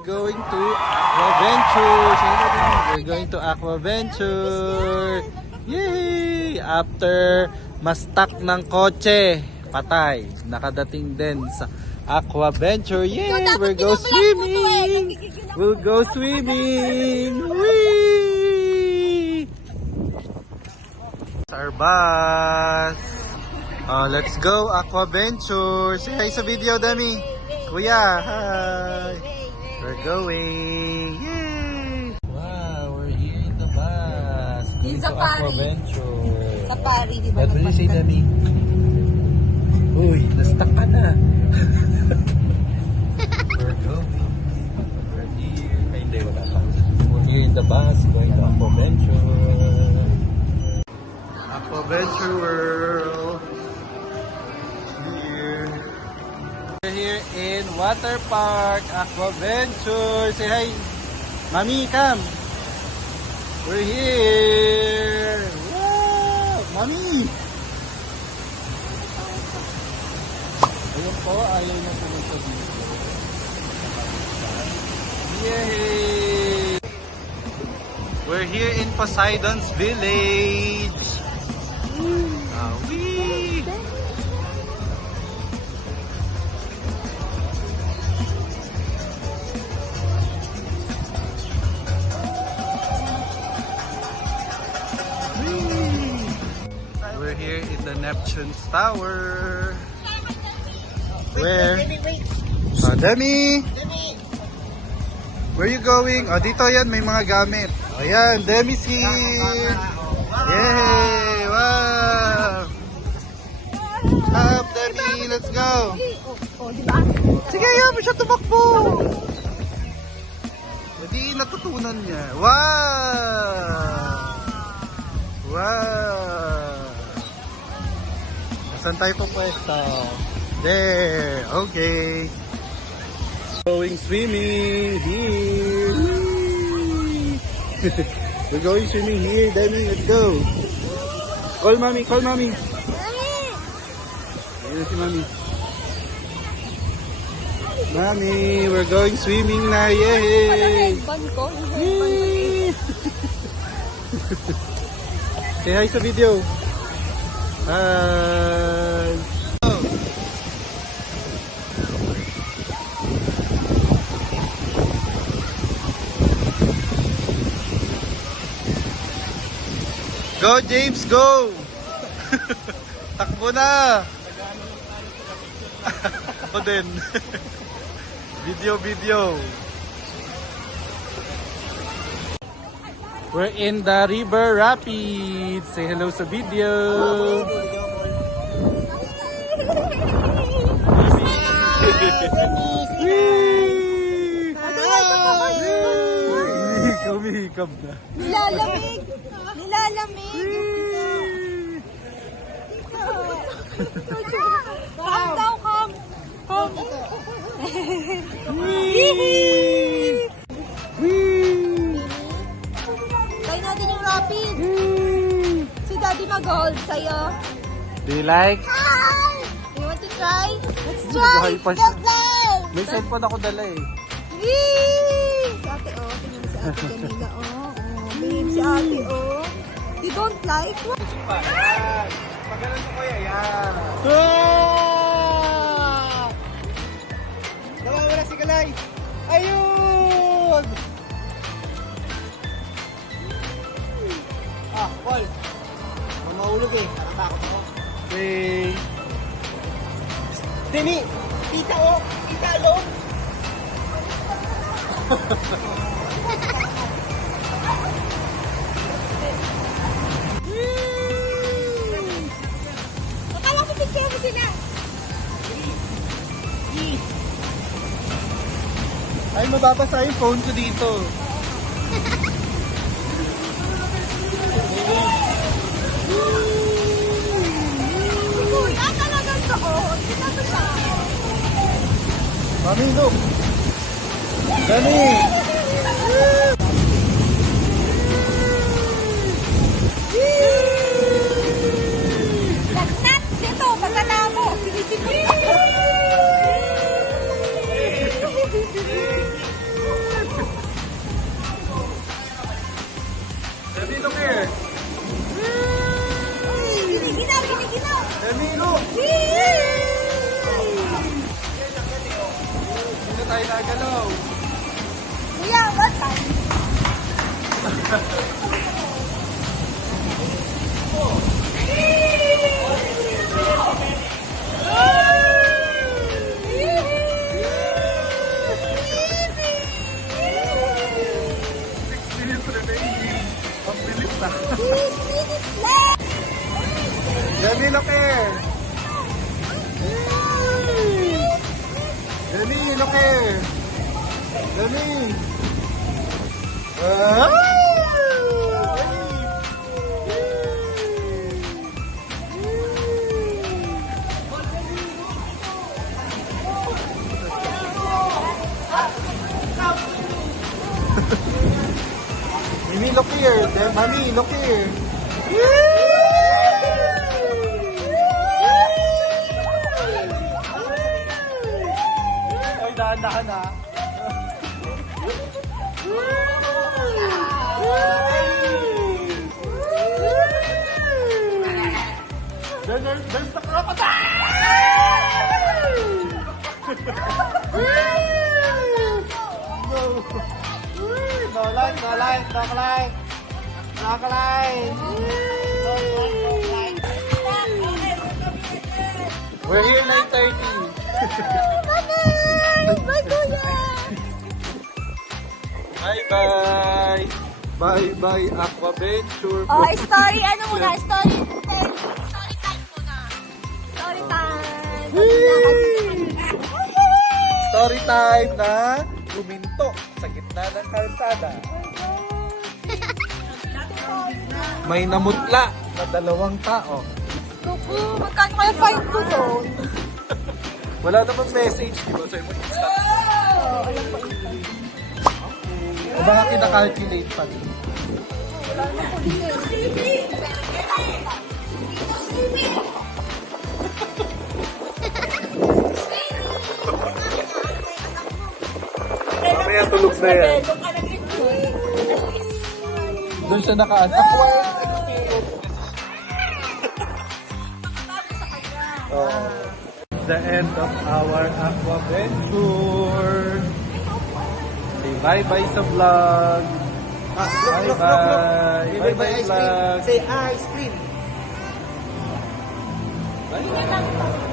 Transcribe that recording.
we're going to Aquaventure. We're going to Aquaventure. Yay! After ma-stuck ng kotse, patay. Nakadating din sa Aquaventure. Yay! We'll go swimming! We'll go swimming! Whee! Our bus. Let's go Aquaventure. Say hi sa video, Dami. Kuya, hi. We're going. Yay! Wow, we're here in the bus. Going to Aquaventure. Safari, di ba? What will you say, Dami? Uy, na-stuck ka na. We're going. We're here. Ay, hindi, wala pa. We're here in the bus. Going to Aquaventure. Aquaventure World. We're here in Water Park Aquaventure. Say hi, Mami, come. We're here. Wow, Mami. Ayun po, ayaw na pumunta dito. Yay! We're here in Poseidon's Village. Wee! We're here in the Neptune's Tower. Where? Demi! Where you going? Dito yan, may mga gamit. Ayan, Demi's here! Yay! Wow! Up, Demi! Let's go! Sige, ayaw mo siya tumakbo! Hindi natutunan niya. Wow! Wow! Saan tayo pupwesto? There! Okay! Going swimming here! We're going swimming here, Demi. Let's go! Call Mommy! Call Mommy! Ayan si Mommy. Mommy, we're going swimming na! Yay! Yay! Say hi sa video! Hi! Go James, go! Takbo na! Ako din. Video. We're in the River Rapids. Say hello sa video. Humihikab na. Nilalamig! Come daw, come! Try natin yung rapid. Si Daddy mag-hold sa'yo. Do you like? Hi! You want to try? Let's try! Buhay pa Go siya. play! May cellphone ako dala eh. Yee! Si ate, tingnan si ate kanina, babe, si ate, You don't like? Pagalan mo kuya, yan. Nawawala si Kalay. Ayun! Paul. Mamahulog eh. Nakatakot ako. Okay. Demi! Tita o! Tita lo! Akala ko picture mo sila. Ay, mababasa yung phone ko dito. Kuya, talagang doon. Kita ko siya. Mami, look! Dani! Lagnat! Dito, pagkala mo. Sinisipin. Damino! Dito tayo nagalaw. Kuya, what time? Ang bilis na. 6 minutes left! Dami, loke! Dami, loke! Dami! Mimi, look here. Mami, look here. Ay, dahan-dahan ha. There's the crocodile! No light, no light, no light. No light. We're here 9:30. Bye, kuya! Bye-bye. Bye-bye, Aquaventure. Oh, story, ano muna? Story time. Story time muna. Story time. Story time na guminto sa gitna ng kalsada. May namutla na 2 tao. Kuku, magkano kaya fine ko doon? Wala namang message, di ba? Sa'yo mo Insta. Oh, alam ko ito. O baka kinakalculate pa din. Wala na po din. Mamaya tulog na yan. Doon siya nakaan. Acquired experience. The end of our aquaventure. Say bye-bye sa vlog. Bye-bye. Bye-bye vlog. Say ice cream. Bye-bye.